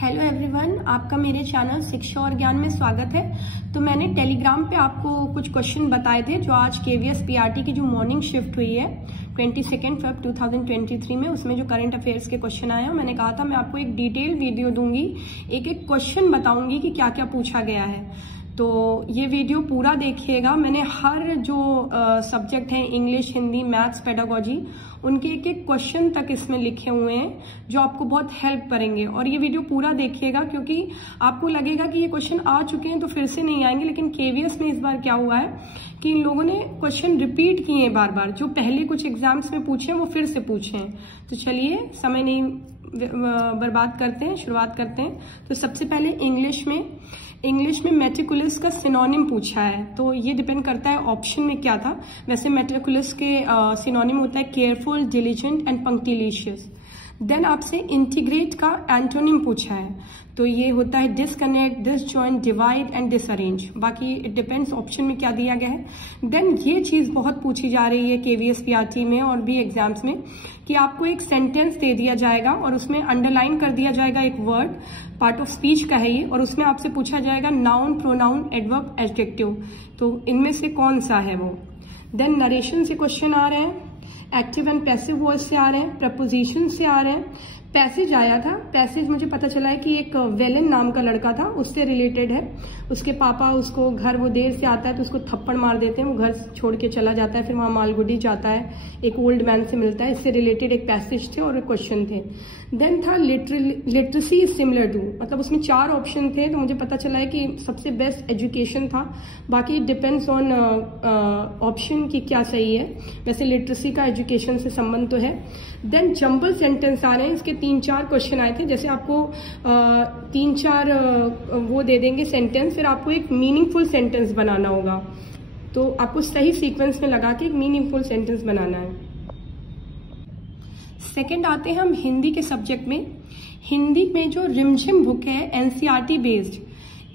Hello everyone, आपका मेरे channel शिक्षा और ज्ञान में स्वागत है। तो मैंने टेलीग्राम पे आपको कुछ क्वेश्चन बताए थे जो आज केवीएस पीआरटी की जो मॉर्निंग शिफ्ट हुई है 22 Feb 2023 में, उसमें जो करंट अफेयर्स के क्वेश्चन आए हैं, मैंने कहा था मैं आपको एक डिटेल वीडियो दूंगी, एक एक क्वेश्चन बताऊंगी कि क्या क्या पूछा गया है। तो ये वीडियो पूरा देखिएगा। मैंने हर जो सब्जेक्ट हैं, इंग्लिश, हिंदी, मैथ्स, पेडागोजी, उनके एक एक क्वेश्चन तक इसमें लिखे हुए हैं जो आपको बहुत हेल्प करेंगे। और ये वीडियो पूरा देखिएगा क्योंकि आपको लगेगा कि ये क्वेश्चन आ चुके हैं तो फिर से नहीं आएंगे, लेकिन केवीएस में इस बार क्या हुआ है कि इन लोगों ने क्वेश्चन रिपीट किए हैं बार बार, जो पहले कुछ एग्जाम्स में पूछे हैं वो फिर से पूछे हैं। तो चलिए समय नहीं बर्बाद करते हैं, शुरुआत करते हैं। तो सबसे पहले इंग्लिश में मेटिकुलस का सिनोनिम पूछा है। तो ये डिपेंड करता है ऑप्शन में क्या था। वैसे मेटिकुलस के सिनोनिम होता है केयरफुल, डिलिजेंट एंड पंक्टिलिशियस। देन आपसे इंटीग्रेट का एंटोनिम पूछा है, तो ये होता है डिसकनेक्ट, डिसजॉइंट, डिवाइड एंड डिसअरेंज। बाकी इट डिपेंड्स ऑप्शन में क्या दिया गया है। देन ये चीज बहुत पूछी जा रही है केवीएस पीआरटी में और भी एग्जाम्स में कि आपको एक सेंटेंस दे दिया जाएगा और उसमें अंडरलाइन कर दिया जाएगा एक वर्ड, पार्ट ऑफ स्पीच का है ये, और उसमें आपसे पूछा जाएगा नाउन, प्रोनाउन, एडवर्ब, एडजेक्टिव, तो इनमें से कौन सा है वो। देन नरेशन से क्वेश्चन आ रहे हैं, एक्टिव एंड पैसिव वॉइस से आ रहे हैं, प्रपोजिशन से आ रहे हैं। पैसेज आया था, पैसेज मुझे पता चला है कि एक वेलन नाम का लड़का था, उससे रिलेटेड है। उसके पापा उसको घर, वो देर से आता है तो उसको थप्पड़ मार देते हैं, वो घर छोड़ के चला जाता है, फिर वहां मालगुडी जाता है, एक ओल्ड मैन से मिलता है। इससे रिलेटेड एक पैसेज थे और एक क्वेश्चन थे। देन था लिटरेसी इज सिमिलर टू, मतलब उसमें 4 ऑप्शन थे, तो मुझे पता चला है कि सबसे बेस्ट एजुकेशन था। बाकी डिपेंड्स ऑन ऑप्शन की क्या सही है। वैसे लिटरेसी का एजुकेशन से संबंध तो है। देन जंबल सेंटेंस आ रहे हैं, इसके 3-4 क्वेश्चन आए थे। जैसे आपको 3-4 वो दे देंगे सेंटेंस, फिर आपको एक मीनिंगफुल सेंटेंस बनाना होगा। तो आपको सही सीक्वेंस में लगा के एक मीनिंगफुल सेंटेंस बनाना है। सेकंड आते हैं हम हिंदी के सब्जेक्ट में। हिंदी में जो रिमझिम बुक है एनसीईआरटी बेस्ड,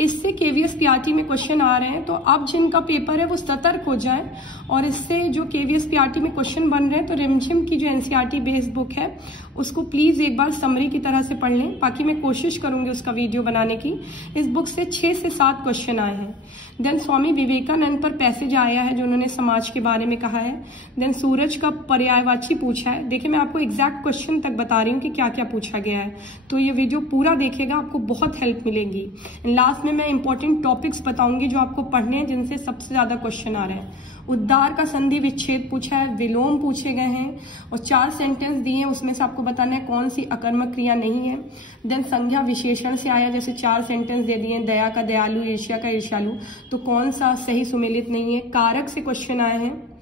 इससे केवीएस पीआरटी में क्वेश्चन आ रहे हैं। तो अब जिनका पेपर है वो सतर्क हो जाए और इससे जो केवीएस पीआरटी में क्वेश्चन बन रहे हैं, तो रिमझिम की जो एनसीईआरटी बेस्ड बुक है उसको प्लीज एक बार समरी की तरह से पढ़ लें। बाकी मैं कोशिश करूंगी उसका वीडियो बनाने की। इस बुक से 6 से 7 क्वेश्चन आए हैं। देन स्वामी विवेकानंद पर पैसेज आया है जो उन्होंने समाज के बारे में कहा है। देन सूरज का पर्यायवाची पूछा है। देखिए मैं आपको एग्जैक्ट क्वेश्चन तक बता रही हूँ कि क्या क्या पूछा गया है, तो ये वीडियो पूरा देखिएगा, आपको बहुत हेल्प मिलेगी। लास्ट में मैं इंपॉर्टेंट टॉपिक्स बताऊंगी जो आपको पढ़ने हैं, जिनसे सबसे ज्यादा क्वेश्चन आ रहे हैं। उद्धार का संधि विच्छेद पूछा है, विलोम पूछे गए हैं और 4 सेंटेंस दिए हैं, उसमें से आपको बताना है कौन सी अकर्मक क्रिया नहीं है। देन संज्ञा विशेषण से आया, जैसे 4 सेंटेंस दे दिए, दया का दयालु, ईर्ष्या का ईर्ष्यालु, तो कौन सा सही सुमेलित नहीं है। कारक से क्वेश्चन आए हैं।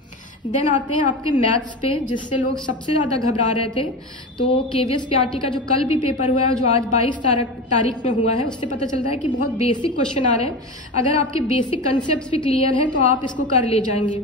देन आते हैं आपके मैथ्स पे, जिससे लोग सबसे ज्यादा घबरा रहे थे। तो केवीएस पीआरटी का जो कल भी पेपर हुआ है, जो आज 22 तारीख में हुआ है, उससे पता चलता है कि बहुत बेसिक क्वेश्चन आ रहे हैं। अगर आपके बेसिक कंसेप्ट भी क्लियर हैं तो आप इसको कर ले जाएंगे।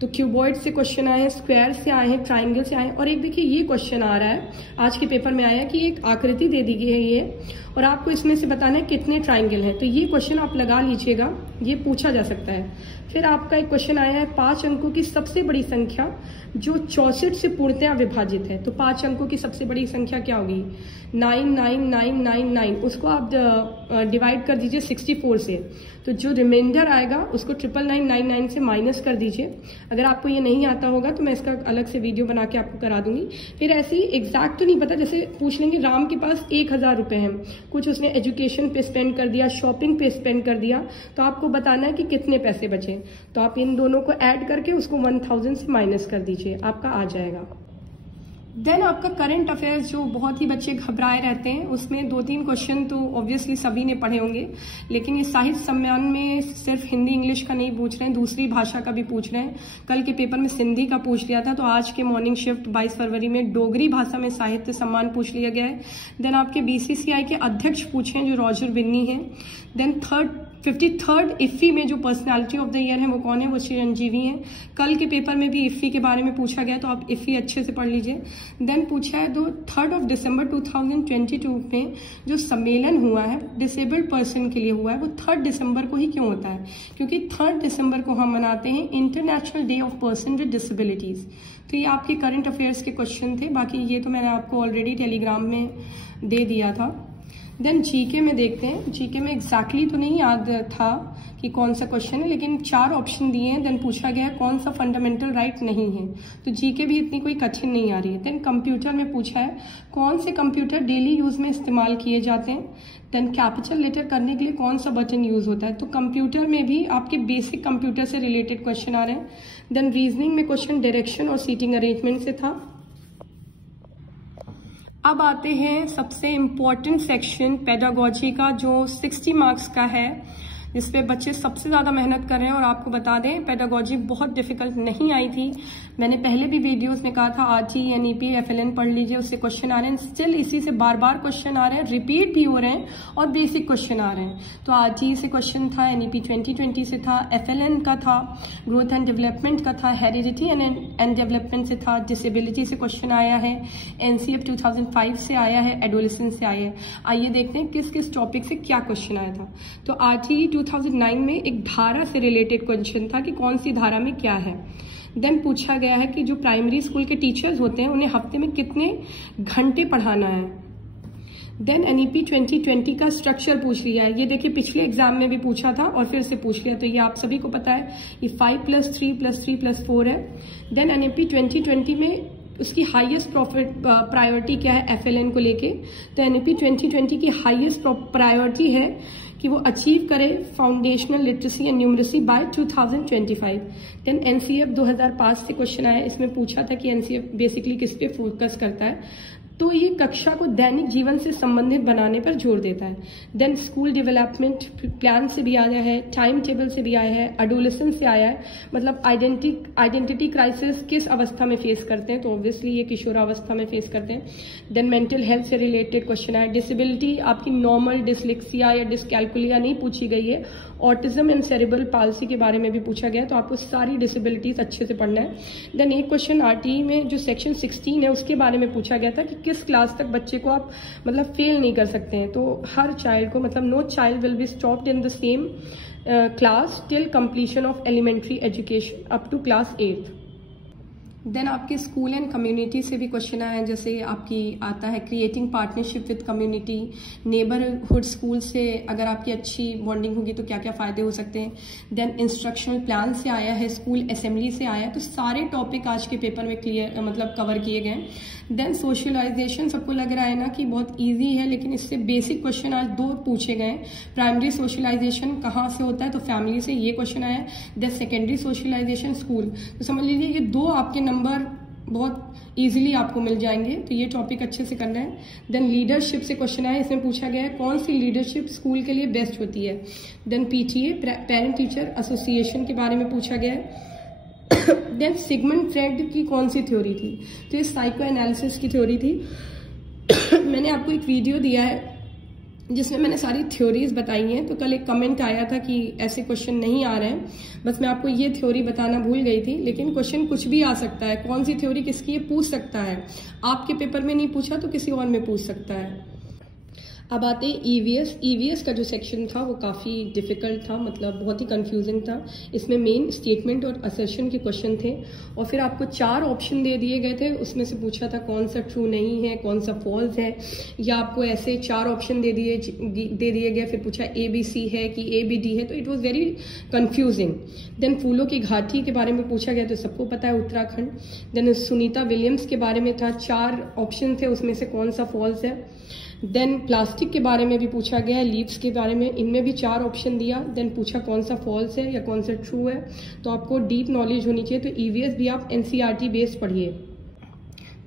तो क्यूबॉइड से क्वेश्चन आए हैं, स्क्वायर से आए हैं, ट्राइंगल से आए हैं। और एक देखिए ये क्वेश्चन आ रहा है आज के पेपर में आया कि एक आकृति दे दी गई है ये, और आपको इसमें से बताना है कितने ट्राइंगल हैं। तो ये क्वेश्चन आप लगा लीजिएगा, ये पूछा जा सकता है। फिर आपका एक क्वेश्चन आया है 5 अंकों की सबसे बड़ी संख्या जो 64 से पूर्णतया विभाजित है। तो 5 अंकों की सबसे बड़ी संख्या क्या होगी? 99999। उसको आप डिवाइड कर दीजिए 64 से, तो जो रिमाइंडर आएगा उसको 99999 से माइनस कर दीजिए। अगर आपको ये नहीं आता होगा तो मैं इसका अलग से वीडियो बना के आपको करा दूंगी। फिर ऐसे ही एग्जैक्ट तो नहीं पता, जैसे पूछ लेंगे राम के पास 1000 रुपए हैं, कुछ उसने एजुकेशन पे स्पेंड कर दिया, शॉपिंग पे स्पेंड कर दिया, तो आपको बताना है कि कितने पैसे बचे। तो आप इन दोनों को ऐड करके उसको 1000 से माइनस कर दीजिए, आपका आ जाएगा। देन आपका करंट अफेयर्स, जो बहुत ही बच्चे घबराए रहते हैं, उसमें 2-3 क्वेश्चन तो ऑब्वियसली सभी ने पढ़े होंगे, लेकिन ये साहित्य सम्मेलन में सिर्फ हिंदी इंग्लिश का नहीं पूछ रहे हैं, दूसरी भाषा का भी पूछ रहे हैं। कल के पेपर में सिंधी का पूछ लिया था, तो आज के मॉर्निंग शिफ्ट 22 फरवरी में डोगरी भाषा में साहित्य सम्मान पूछ लिया गया है। देन आपके बीसीसीआई के अध्यक्ष पूछे हैं जो रॉजर बिन्नी है। देन 53rd इफ्फी में जो पर्सनालिटी ऑफ द ईयर है वो कौन है? वो चिरंजीवी हैं। कल के पेपर में भी इफ्फी के बारे में पूछा गया, तो आप इफ्फी अच्छे से पढ़ लीजिए। देन पूछा है 3 दिसंबर 2022 में जो सम्मेलन हुआ है डिसेबल्ड पर्सन के लिए हुआ है, वो 3 दिसंबर को ही क्यों होता है? क्योंकि 3 दिसंबर को हम मनाते हैं international day of person with disabilities. तो ये आपके करंट अफेयर्स के क्वेश्चन थे। बाकी ये तो मैंने आपको ऑलरेडी टेलीग्राम में दे दिया था। देन जीके में देखते हैं। जीके में एग्जैक्टली तो नहीं याद था कि कौन सा क्वेश्चन है, लेकिन 4 ऑप्शन दिए हैं। देन पूछा गया है कौन सा फंडामेंटल राइट नहीं है, तो जीके भी इतनी कोई कठिन नहीं आ रही है। देन कंप्यूटर में पूछा है कौन से कंप्यूटर डेली यूज में इस्तेमाल किए जाते हैं। देन कैपिटल लेटर करने के लिए कौन सा बटन यूज होता है, तो कंप्यूटर में भी आपके बेसिक कंप्यूटर से रिलेटेड क्वेश्चन आ रहे हैं। देन रीजनिंग में क्वेश्चन डायरेक्शन और सीटिंग अरेंजमेंट से था। अब आते हैं सबसे इम्पोर्टेंट सेक्शन पेडागोजी का, जो 60 मार्क्स का है, जिसपे बच्चे सबसे ज़्यादा मेहनत कर रहे हैं। और आपको बता दें पेडागोजी बहुत डिफिकल्ट नहीं आई थी। मैंने पहले भी वीडियोस में कहा था आरटी, एनईपी, एफएलएन पढ़ लीजिए, उससे क्वेश्चन आ रहे हैं। स्टिल इसी से बार बार क्वेश्चन आ रहे हैं, रिपीट भी हो रहे हैं और बेसिक क्वेश्चन आ रहे हैं। तो आरटी से क्वेश्चन था, एनईपी 2020 से था, एफएलएन का था, ग्रोथ एंड डेवलपमेंट का था, हेरिडिटी एंड डेवलपमेंट से था, डिसेबिलिटी से क्वेश्चन आया है, एनसीएफ 2005 से आया है, एडोलेसेंस से आया है। आइए देखते हैं किस किस टॉपिक से क्या क्वेश्चन आया था। तो आरटी 2009 में एक धारा से रिलेटेड क्वेश्चन था कि कौन सी धारा में क्या है। देन पूछा गया है कि जो प्राइमरी स्कूल के टीचर्स होते हैं उन्हें हफ्ते में कितने घंटे पढ़ाना है। देन एनईपी 2020 का स्ट्रक्चर पूछ लिया है। ये देखिए पिछले एग्जाम में भी पूछा था और फिर से पूछ लिया, तो ये आप सभी को पता है, ये 5+3+3+4 है। देन एनईपी 2020 में उसकी हाईएस्ट प्रायोरिटी क्या है एफएलएन को लेके, तो एनईपी 2020 की हाईएस्ट प्रायोरिटी है कि वो अचीव करे foundational literacy and numeracy by 2025। Then NCF 2005 से क्वेश्चन आया, इसमें पूछा था कि एनसीएफ बेसिकली किस पे फोकस करता है, तो ये कक्षा को दैनिक जीवन से संबंधित बनाने पर जोर देता है। देन स्कूल डेवलपमेंट प्लान से भी आया है, टाइम टेबल से भी आया है, एडोलेसेंस से आया है, मतलब आइडेंटिटी क्राइसिस किस अवस्था में फेस करते हैं, तो ऑब्वियसली ये किशोरावस्था में फेस करते हैं। देन मेंटल हेल्थ से रिलेटेड क्वेश्चन आया। डिसेबिलिटी आपकी नॉर्मल डिसलेक्सिया या डिसकैल्कुलिया नहीं पूछी गई है, ऑटिज्म एंड सेरेब्रल पाल्सी के बारे में भी पूछा गया है, तो आपको सारी डिसेबिलिटीज अच्छे से पढ़ना है। देन एक क्वेश्चन आरटीई में जो सेक्शन 16 है उसके बारे में पूछा गया था कि किस क्लास तक बच्चे को आप मतलब फेल नहीं कर सकते हैं, तो हर चाइल्ड को, मतलब no child will be stopped in the same class till completion of elementary education up to class 8th। Then आपके स्कूल एंड कम्युनिटी से भी क्वेश्चन आए हैं, जैसे आपकी आता है creating partnership with community, neighbourhood school से अगर आपकी अच्छी बॉन्डिंग होगी तो क्या क्या फायदे हो सकते हैं। देन इंस्ट्रक्शनल प्लान से आया है, स्कूल असेंबली से आया है, तो सारे टॉपिक आज के पेपर में क्लियर मतलब कवर किए गए। देन सोशलाइजेशन सबको लग रहा है ना कि बहुत ईजी है, लेकिन इससे बेसिक क्वेश्चन आज 2 पूछे गए। प्राइमरी सोशलाइजेशन कहाँ से होता है, तो फैमिली से ये क्वेश्चन आया। देन सेकेंडरी सोशलाइजेशन स्कूल, तो समझ लीजिए ये 2 आपके नंबर बहुत इजीली आपको मिल जाएंगे, तो ये टॉपिक अच्छे से करना है। देन लीडरशिप से क्वेश्चन आया, इसमें पूछा गया है कौन सी लीडरशिप स्कूल के लिए बेस्ट होती है। Then PTA parent teacher association के बारे में पूछा गया है। देन सिगमंड फ्रेड की कौन सी थ्योरी थी, तो ये साइको एनालिसिस की थ्योरी थी। मैंने आपको एक वीडियो दिया है जिसमें मैंने सारी थ्योरीज बताई हैं, तो कल एक कमेंट आया था कि ऐसे क्वेश्चन नहीं आ रहे हैं, बस मैं आपको ये थ्योरी बताना भूल गई थी। लेकिन क्वेश्चन कुछ भी आ सकता है, कौन सी थ्योरी किसकी ये पूछ सकता है, आपके पेपर में नहीं पूछा तो किसी और में पूछ सकता है। अब आते हैं ईवीएस का जो सेक्शन था वो काफ़ी डिफिकल्ट था, मतलब बहुत ही कंफ्यूजिंग था। इसमें मेन स्टेटमेंट और असर्शन के क्वेश्चन थे और फिर आपको 4 ऑप्शन दे दिए गए थे, उसमें से पूछा था कौन सा ट्रू नहीं है, कौन सा फॉल्स है, या आपको ऐसे 4 ऑप्शन दे दिए गए, फिर पूछा ABC है कि ABD है, तो it was very confusing. Then फूलों की घाटी के बारे में पूछा गया, तो सबको पता है उत्तराखंड। देन सुनीता विलियम्स के बारे में था, 4 ऑप्शन थे, उसमें से कौन सा फॉल्स है। देन प्लास्टिक के बारे में भी पूछा गया है, लीव्स के बारे में, इनमें भी 4 ऑप्शन दिया। देन पूछा कौन सा फॉल्स है या कौन सा ट्रू है, तो आपको डीप नॉलेज होनी चाहिए, तो ईवीएस भी आप एनसीईआरटी बेस्ड पढ़िए।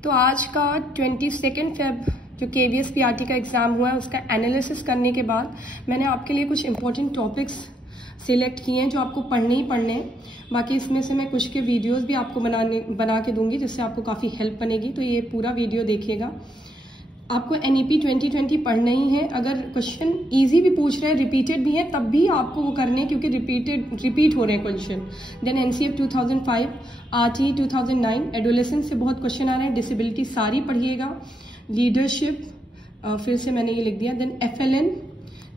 तो आज का 22 फेब जो केवीएस पीआरटी का एग्जाम हुआ है उसका एनालिसिस करने के बाद मैंने आपके लिए कुछ इंपॉर्टेंट टॉपिक्स सिलेक्ट किए हैं जो आपको पढ़ने ही पढ़ने हैं। बाकी इसमें से मैं कुछ के वीडियोस भी आपको बना के दूंगी जिससे आपको काफ़ी हेल्प बनेगी, तो ये पूरा वीडियो देखिएगा। आपको एनईपी 2020 पढ़ना ही है। अगर क्वेश्चन इजी भी पूछ रहे हैं, रिपीटेड भी है, तब भी आपको वो करने हैं क्योंकि रिपीट हो रहे हैं question. Then NCF 2005, RT 2009, adolescence से बहुत क्वेश्चन आ रहे हैं, डिसेबिलिटी सारी पढ़िएगा, लीडरशिप फिर से मैंने ये लिख दिया। देन एफएलएन,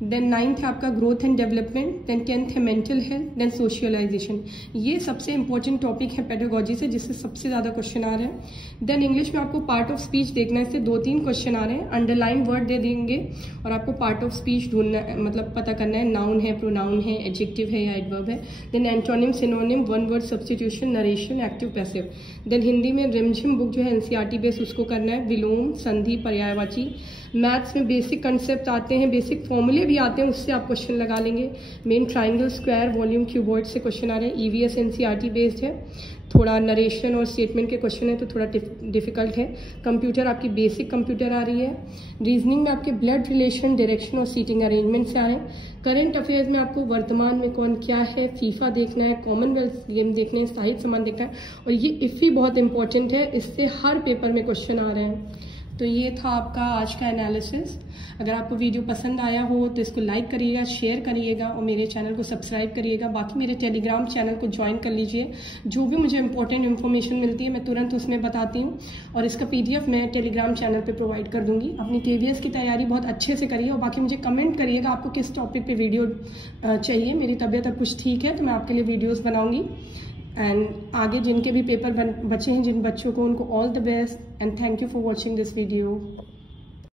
देन 9th है आपका growth and development, then 10th है मेंटल हेल्थ, देन सोशलाइजेशन। ये सबसे इंपॉर्टेंट टॉपिक है पेडागोजी से, जिससे सबसे ज़्यादा क्वेश्चन आ रहे हैं। देन इंग्लिश में आपको पार्ट ऑफ स्पीच देखना है, इससे 2-3 क्वेश्चन आ रहे हैं। अंडरलाइन वर्ड दे देंगे और आपको पार्ट ऑफ स्पीच ढूंढना, मतलब पता करना है नाउन है, प्रोनाउन है, एडजेक्टिव है या एडवर्ब है। Then antonym, synonym, one word substitution, narration, active passive. Then Hindi में रिमझिम बुक जो है एनसीईआरटी बेस, उसको करना है। विलोम, संधि, पर्यायवाची। मैथ्स में बेसिक कंसेप्ट आते हैं, बेसिक फॉर्मूले भी आते हैं, उससे आप क्वेश्चन लगा लेंगे। Main triangle, square, volume, cuboid से क्वेश्चन आ रहे हैं। ईवीएस एनसीईआरटी बेस्ड है, थोड़ा नरेशन और स्टेटमेंट के क्वेश्चन है तो थोड़ा डिफिकल्ट है। कंप्यूटर आपकी बेसिक कंप्यूटर आ रही है। रीजनिंग में आपके ब्लड रिलेशन, डायरेक्शन और सीटिंग अरेंजमेंट से आ रहे हैं। करंट अफेयर्स में आपको वर्तमान में कौन क्या है, फीफा देखना है, कॉमनवेल्थ गेम देखने हैं, साहित्य सम्मान देखना है। और ये इफ़ी बहुत इंपॉर्टेंट है, इससे हर पेपर में क्वेश्चन आ रहे हैं। तो ये था आपका आज का एनालिसिस। अगर आपको वीडियो पसंद आया हो तो इसको लाइक करिएगा, शेयर करिएगा और मेरे चैनल को सब्सक्राइब करिएगा। बाकी मेरे टेलीग्राम चैनल को ज्वाइन कर लीजिए, जो भी मुझे इंपॉर्टेंट इन्फॉर्मेशन मिलती है मैं तुरंत उसमें बताती हूँ और इसका PDF मैं टेलीग्राम चैनल पे प्रोवाइड कर दूंगी। अपनी KVS की तैयारी बहुत अच्छे से करिए और बाकी मुझे कमेंट करिएगा आपको किस टॉपिक पर वीडियो चाहिए। मेरी तबीयत अब कुछ ठीक है तो मैं आपके लिए वीडियोज़ बनाऊँगी। एंड आगे जिनके भी पेपर बचे हैं, जिन बच्चों को, उनको all the best and thank you for watching this video.